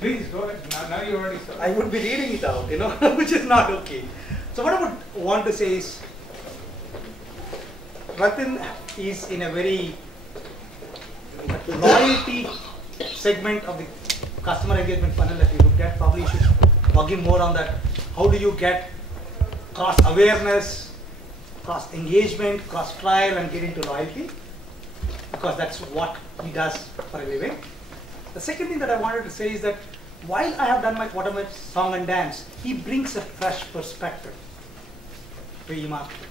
Please go ahead. Now you already started. I would be reading it out, you know, which is not okay. So what I would want to say is, Ratin is in a very loyalty segment of the customer engagement funnel that you looked at. Probably you should bug him more on that. How do you get cross awareness, cross engagement, cross trial, and get into loyalty? Because that's what he does for a living. The second thing that I wanted to say is that while I have done my song and dance, he brings a fresh perspective to e-marketing.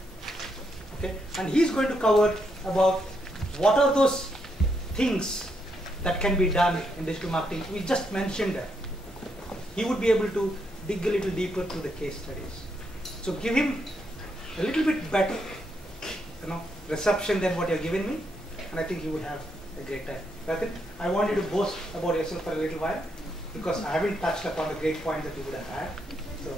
Okay, and he's going to cover about what are those things that can be done in digital marketing. We just mentioned that. He would be able to dig a little deeper through the case studies. So give him a little bit better, reception than what you're giving me, and I think you would have a great time. Ratin, I want you to boast about yourself for a little while, because I haven't touched upon the great points that you would have had. So,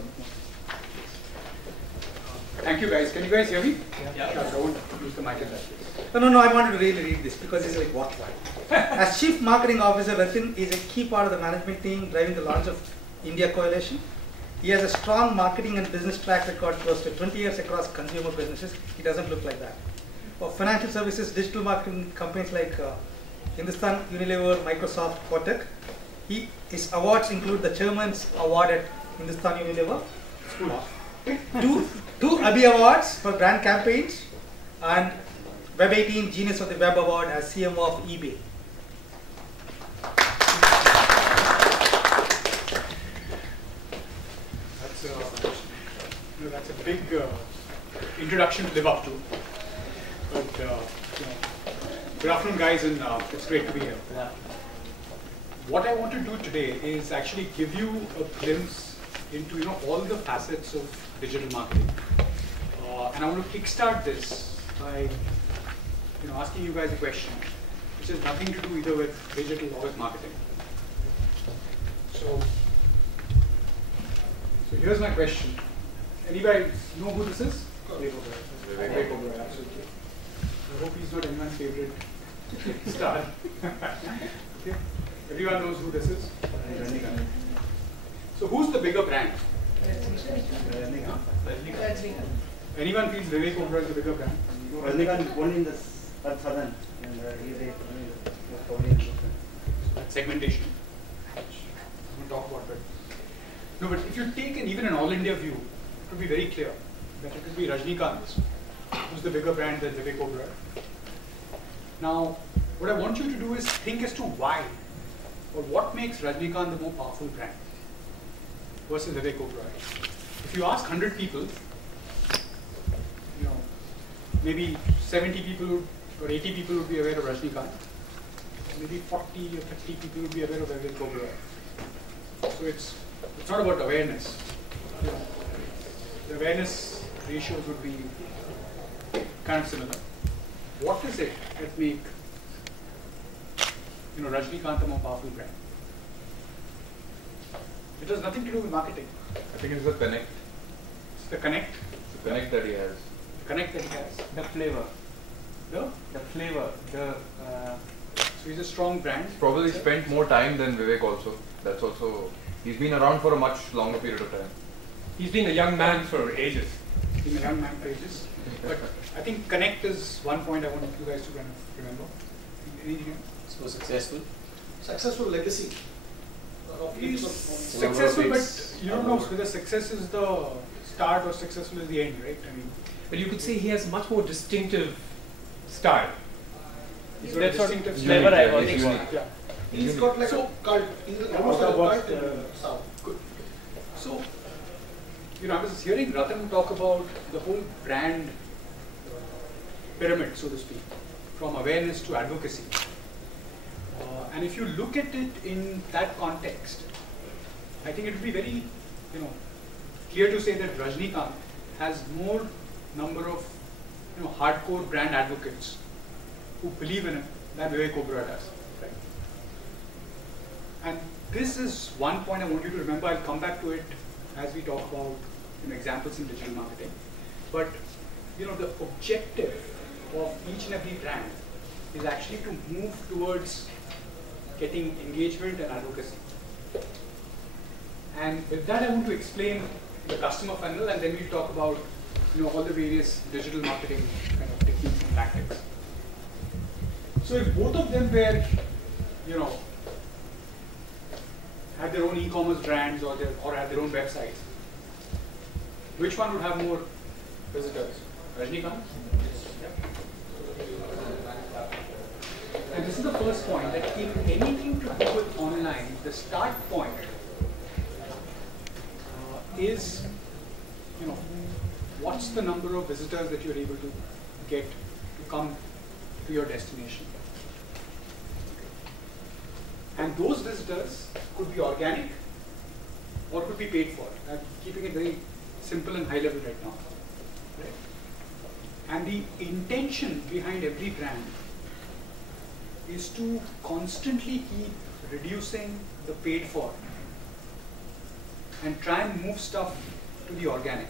thank you guys. Can you guys hear me? Yeah. Sure, I won't use the mic in that case. No, I wanted to really read this because it's like what? As Chief Marketing Officer, Ratin is a key part of the management team driving the launch of India Coalition. He has a strong marketing and business track record close to 20 years across consumer businesses. He doesn't look like that. For financial services, digital marketing companies like Hindustan, Unilever, Microsoft, Kotak. His awards include the Chairman's Award at Hindustan Unilever, two Abhi Awards for brand campaigns, and Web 18 Genius of the Web Award as CMO of eBay. That's a big introduction to live up to. But good afternoon, guys, and it's great to be here. Yeah. What I want to do today is actually give you a glimpse into all the facets of digital marketing, and I want to kickstart this by asking you guys a question, which has nothing to do either with digital or with marketing. So here's my question. Anybody know who this is? Vivek Oberoi, absolutely. I hope he's not anyone's favorite star. Okay. Everyone knows who this is. So who's the bigger brand? Anyone feels Vivek Oberoi is the bigger brand? Rajnikant is born in the southern, and he's probably in Segmentation. We'll talk about that. No, but if you take even an all-India view, it would be very clear that it would be Rajnikant who's the bigger brand than Vivek Oberoi. Now, what I want you to do is think as to why, or what makes Rajnikant the more powerful brand versus Vivek Oberoi. If you ask 100 people, maybe 70 people or 80 people would be aware of Rajnikant. Maybe 40 or 30 people would be aware of Vivek Oberoi. So it's not about awareness. The awareness ratios would be kind of similar. What is it that make Rajnikant a more powerful brand? It has nothing to do with marketing. I think it's the connect. It's the connect. It's the connect that he has. The connect that he has. The flavor. The flavor. So he's a strong brand. Probably spent more time than Vivek also. That's also, he's been around for a much longer period of time. He's been a young man for ages. He's a young man for ages. But I think connect is one point I want you guys to kind of remember. Anything else? So successful. Successful legacy. He's successful, but you don't know whether success is the start or successful is the end, right? I mean, But you could say he has much more distinctive style. he's got a distinctive Never I was Yeah. He's got like a cult. He's almost like a cult in South. Good. So, I was hearing Ratan talk about the whole brand pyramid, so to speak, from awareness to advocacy. And if you look at it in that context, I think it would be very, clear to say that Rajnikant has more number of, hardcore brand advocates who believe in it than Vivek Oberoi does, right? And this is one point I want you to remember. I'll come back to it as we talk about examples in digital marketing. But the objective of each and every brand is actually to move towards getting engagement and advocacy. And with that, I want to explain the customer funnel, and then we'll talk about all the various digital marketing kind of techniques and tactics. So if both of them were, had their own e-commerce brands or had their own websites, which one would have more visitors? Rajnikant? And this is the first point, that in anything to do with online, the start point is, what's the number of visitors that you're able to get to come to your destination. And those visitors could be organic or could be paid for. I'm keeping it very simple and high level right now. Right? And the intention behind every brand is to constantly keep reducing the paid for and try and move stuff to the organic.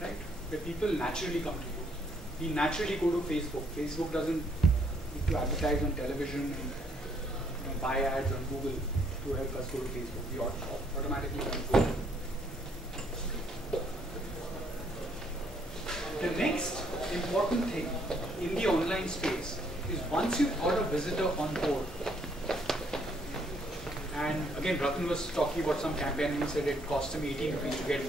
Right? Where people naturally come to you. We naturally go to Facebook. Facebook doesn't need to advertise on television and buy ads on Google to help us go to Facebook. We automatically go. The next important thing in the online space is once you've got a visitor on board, and again Ratan was talking about some campaign and he said it cost him 18 rupees to get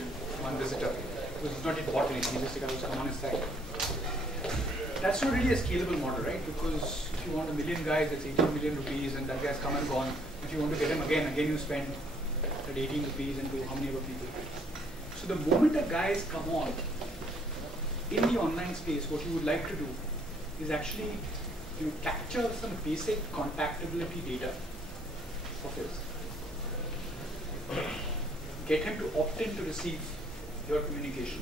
one visitor. Because he's not yet bought anything, he just said I was come on his side. That's not really a scalable model, right? Because if you want 1 million guys, that's 18 million rupees and that guy's come and gone. If you want to get him again you spend that 18 rupees into how many other people. So the moment a guy has come on, in the online space, what you would like to do is actually capture some basic contactability data of his. Get him to opt in to receive your communication.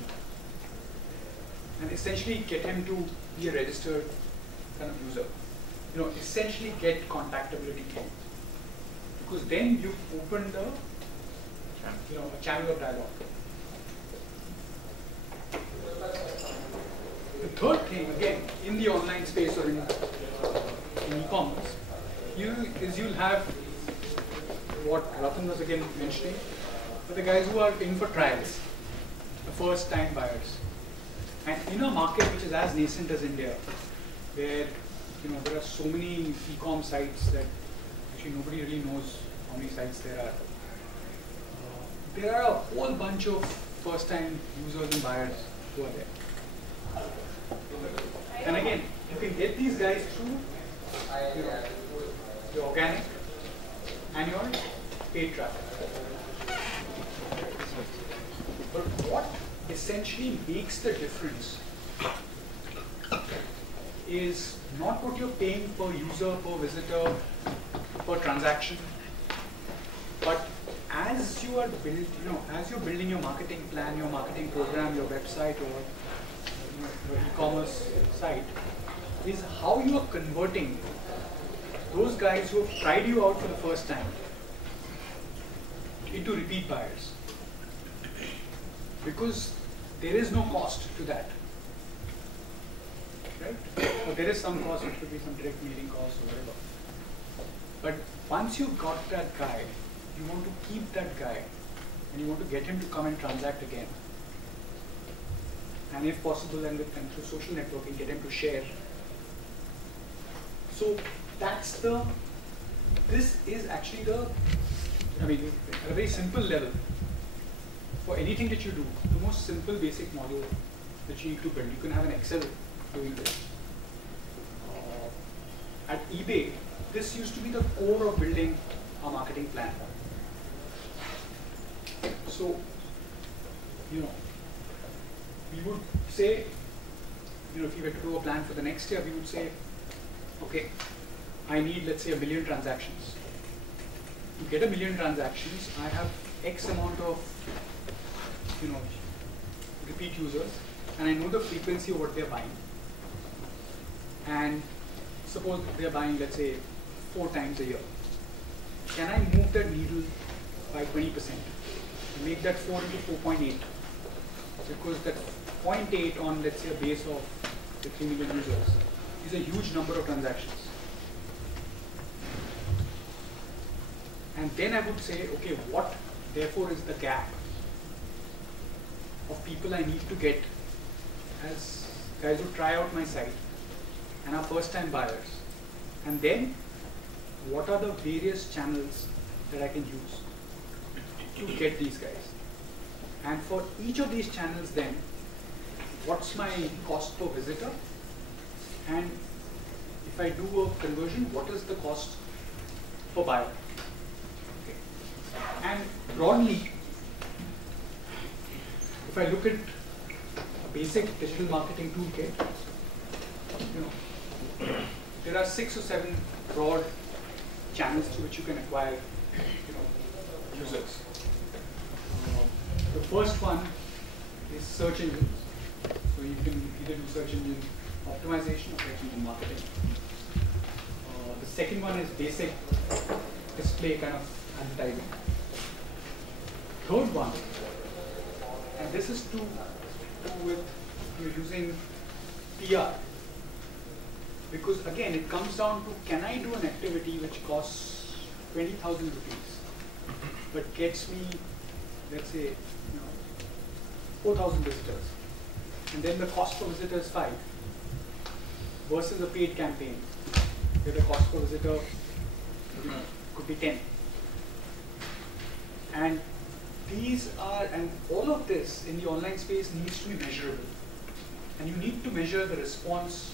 And essentially get him to be a registered kind of user. Essentially get contactability in. Because then you've opened a channel of dialogue. The third thing, again, in the online space or in e-commerce, you'll have what Ratan was again mentioning, for the guys who are in for trials, the first-time buyers. And in a market which is as nascent as India, where there are so many e-com sites that actually nobody really knows how many sites there are a whole bunch of first-time users and buyers who are there. And again, you can get these guys through your organic and your paid traffic. But what essentially makes the difference is not what you're paying per user, per visitor, per transaction, but as you are as you're building your marketing plan, your marketing program, your website, or your e-commerce site, is how you are converting those guys who have tried you out for the first time into repeat buyers. Because there is no cost to that. Right? Or there is some cost, it could be some direct mailing cost or whatever. But once you've got that guy, you want to keep that guy and you want to get him to come and transact again. And if possible, and through social networking, get him to share. So this is actually at a very simple level, for anything that you do, the most simple basic model that you need to build. You can have an Excel doing this. At eBay, this used to be the core of building our marketing plan. So, we would say, if we were to do a plan for the next year, we would say, okay, I need, let's say, 1 million transactions. To get 1 million transactions, I have X amount of, repeat users, and I know the frequency of what they're buying. And suppose they're buying, let's say, 4 times a year. Can I move that needle by 20%? Make that 4 into 4.8. Because that 0.8 on, let's say, a base of 3 million users is a huge number of transactions. And then I would say, okay, what therefore is the gap of people I need to get as guys who try out my site and are first time buyers? And then what are the various channels that I can use to get these guys? And for each of these channels then, what's my cost per visitor? And if I do a conversion, what is the cost per buyer? Okay. And broadly, if I look at a basic digital marketing toolkit, there are 6 or 7 broad channels through which you can acquire users. The first one is search engines. So you can either do search engine optimization or search engine marketing. The second one is basic display kind of advertising. Third one, and this is to do with you're using PR. Because again, it comes down to, can I do an activity which costs 20,000 rupees, but gets me, let's say, 4,000 visitors, and then the cost per visitor is 5, versus a paid campaign where the cost per visitor could be 10. And these are, and all of this in the online space needs to be measurable, and you need to measure the response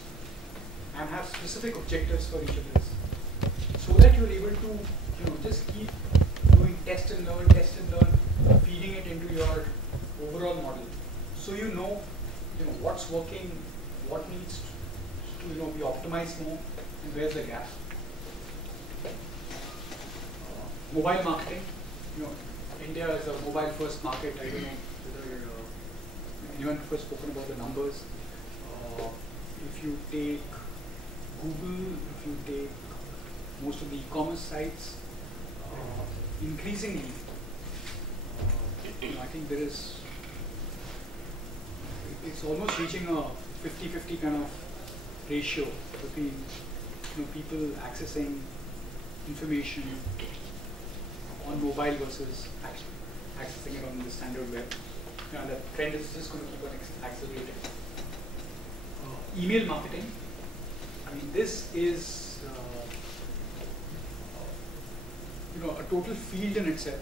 and have specific objectives for each of this, so that you're able to just keep doing test and learn, feeding it into your overall model, so you know what's working, what needs to be optimized more, and where's the gap. Mobile marketing, India is a mobile first market. I don't know whether anyone has spoken about the numbers. If you take Google, if you take most of the e-commerce sites, increasingly, I think there is, it's almost reaching a 50-50 kind of ratio between people accessing information on mobile versus accessing it on the standard web. That trend is just going to keep on accelerating. Email marketing. I mean, this is a total field in itself.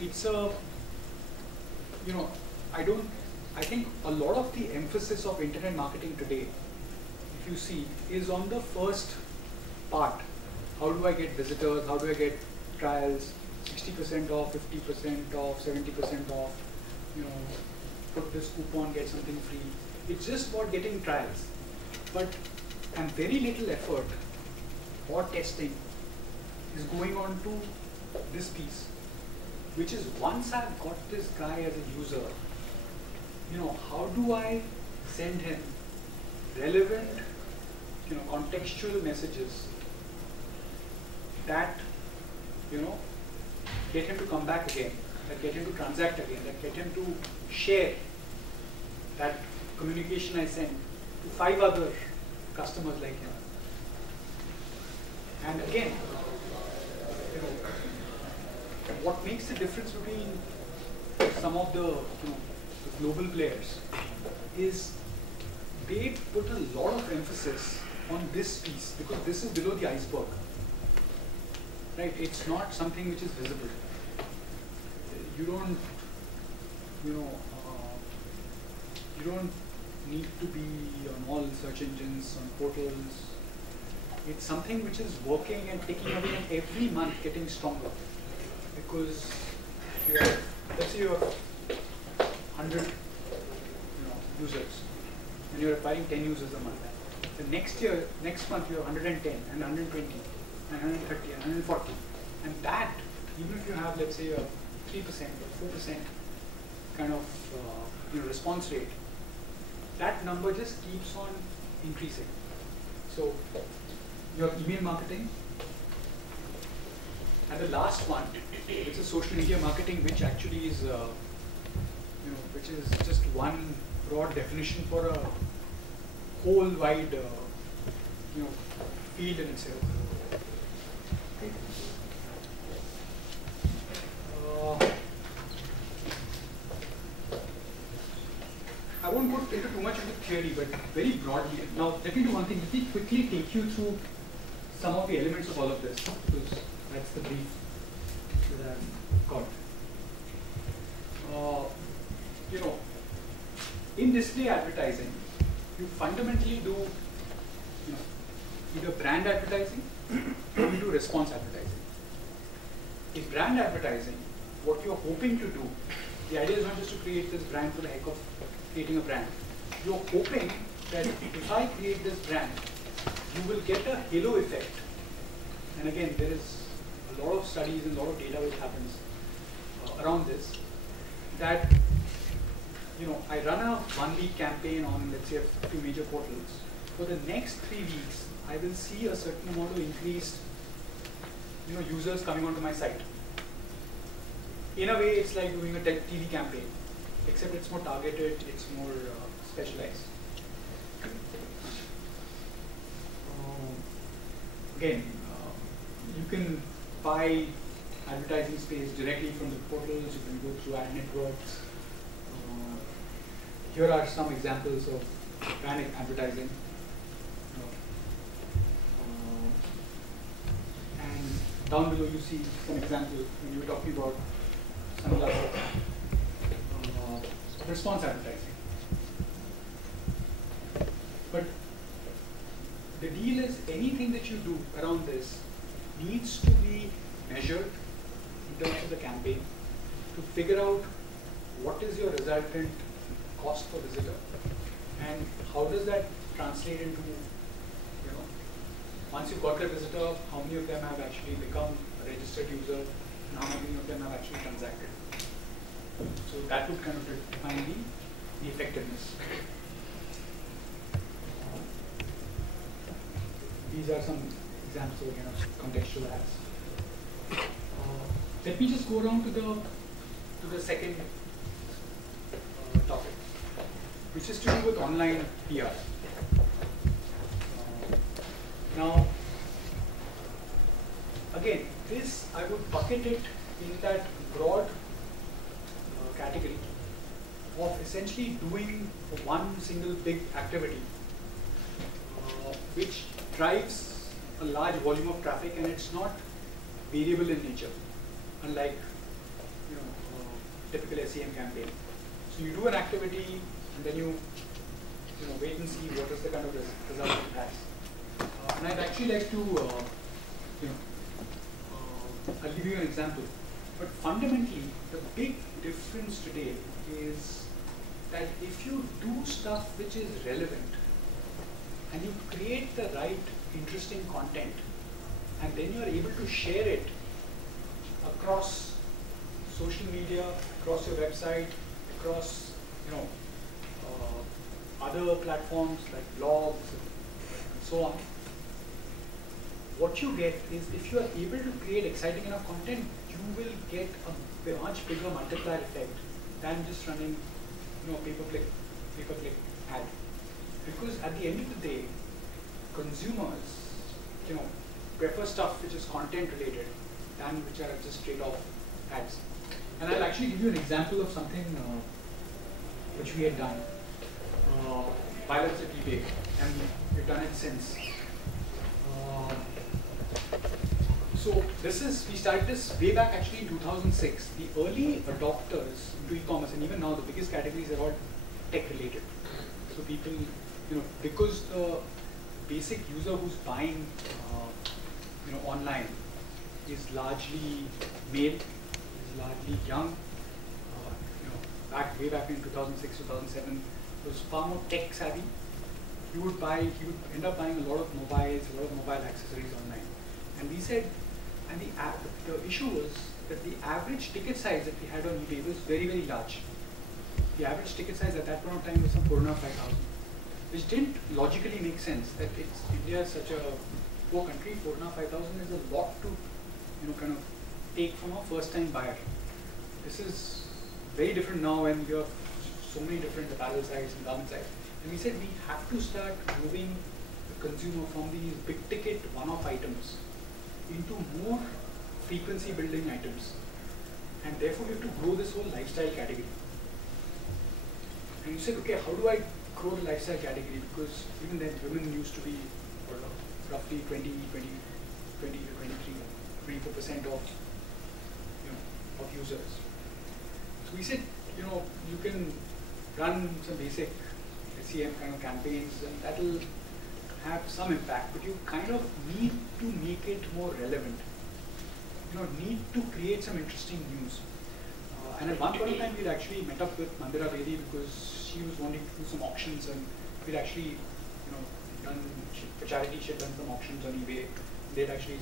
It's a I think a lot of the emphasis of internet marketing today, if you see, is on the first part. How do I get visitors? How do I get trials? 60% off, 50% off, 70% off. Put this coupon, get something free. It's just about getting trials, and very little effort or testing is going on to this piece, which is, once I've got this guy as a user, how do I send him relevant, contextual messages that, get him to come back again, that get him to transact again, that get him to share that communication I sent to 5 other customers like him. And again, what makes the difference between some of the, the global players is they put a lot of emphasis on this piece, because this is below the iceberg. Right? It's not something which is visible. You don't, you don't need to be on all search engines, on portals. It's something which is working and taking away, and every month getting stronger. Because you have, let's say you have 100 users, and you're acquiring 10 users a month. The next month you have 110 and 120 and 130 and 140. And that, even if you have, let's say, a 3% or 4% kind of response rate, that number just keeps on increasing. So your email marketing, and the last one, which is social media marketing, which actually is, which is just one broad definition for a whole wide, field in itself. theory, but very broadly. Now, let me do one thing. Let me quickly take you through some of the elements of all of this, because that's the brief that I've got. You know, in display advertising, you fundamentally do, you know, either brand advertising or you do response advertising. In brand advertising, what you're hoping to do, the idea is not just to create this brand for the heck of creating a brand. You're hoping that if I create this brand, you will get a halo effect. And again, there is a lot of studies and a lot of data which happens around this, that, you know, I run a 1 week campaign on, let's say, a few major portals. For the next 3 weeks, I will see a certain amount of increased, you know, users coming onto my site. In a way, it's like doing a TV campaign, except it's more targeted, it's more specialized. Again, you can buy advertising space directly from the portals, you can go through ad networks. Here are some examples of brand advertising. And down below you see some example when you were talking about sunglasses. Response advertising. But the deal is anything that you do around this needs to be measured in terms of the campaign to figure out what is your resultant cost per visitor and how does that translate into, you know, once you've got the visitor, how many of them have actually become a registered user and how many of them have actually transacted. So that would kind of define the effectiveness. These are some examples again of contextual ads. Let me just go around to the second topic, which is to do with online PR. Now, again, this I would bucket it in that broad category of essentially doing one single big activity, which drives a large volume of traffic, and it's not variable in nature, unlike, you know, typical SEM campaign. So you do an activity and then you wait and see what is the kind of result it has. And I'd actually like to I'll give you an example. But fundamentally, the big difference today is that if you do stuff which is relevant and you create the right interesting content and then you are able to share it across social media, across your website, across other platforms like blogs and so on, what you get is if you are able to create exciting enough content, you will get a much bigger multiplier effect than just running pay-per-click ad. Because at the end of the day, consumers prefer stuff which is content related than which are just straight off ads. And I'll actually give you an example of something which we had done. Pilots at eBay, and we've done it since. So we started this way back actually in 2006. The early adopters into e-commerce, and even now the biggest categories are all tech related. So people, because the basic user who's buying, online is largely male, is largely young. Way back in 2006, 2007, was far more tech savvy. He would end up buying a lot of mobiles, a lot of mobile accessories online. And we said, and the issue was that the average ticket size that we had on eBay was very, very large. The average ticket size at that point of time was some 4,500, which didn't logically make sense. That India is such a poor country, 4,500 is a lot to, kind of take from a first-time buyer. This is very different now when you have so many different apparel sites and garment sites. And we said we have to start moving the consumer from these big-ticket one-off items into more frequency-building items. And therefore, we have to grow this whole lifestyle category. And you said, okay, how do I grow the lifestyle category, because even then women used to be roughly 20 to 23, 24% of of users. So we said, you can run some basic SEM kind of campaigns and that'll have some impact, but you kind of need to make it more relevant. Need to create some interesting news. And at one point in time, we'd actually met up with Mandira Bedi because she was wanting to do some auctions, and we'd actually, done for charity. She had done some auctions on eBay. They'd actually,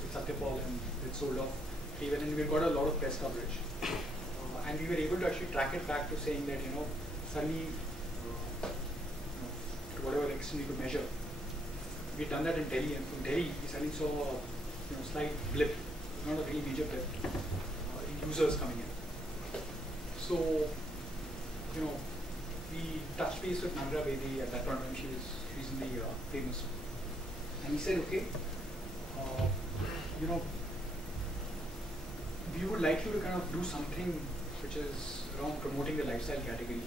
with Satyapal, and it sold off even, and we got a lot of press coverage. And we were able to actually track it back to saying that, suddenly, to whatever extent we could measure, we'd done that in Delhi, and from Delhi, we suddenly saw a slight blip, not a very major blip, in users coming in. So, we touched base with Mandira Bedi at that point when she was reasonably famous. And we said, okay, we would like you to kind of do something which is around promoting the lifestyle category.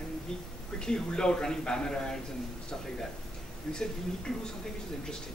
And we quickly ruled out running banner ads and stuff like that. And we said, we need to do something which is interesting.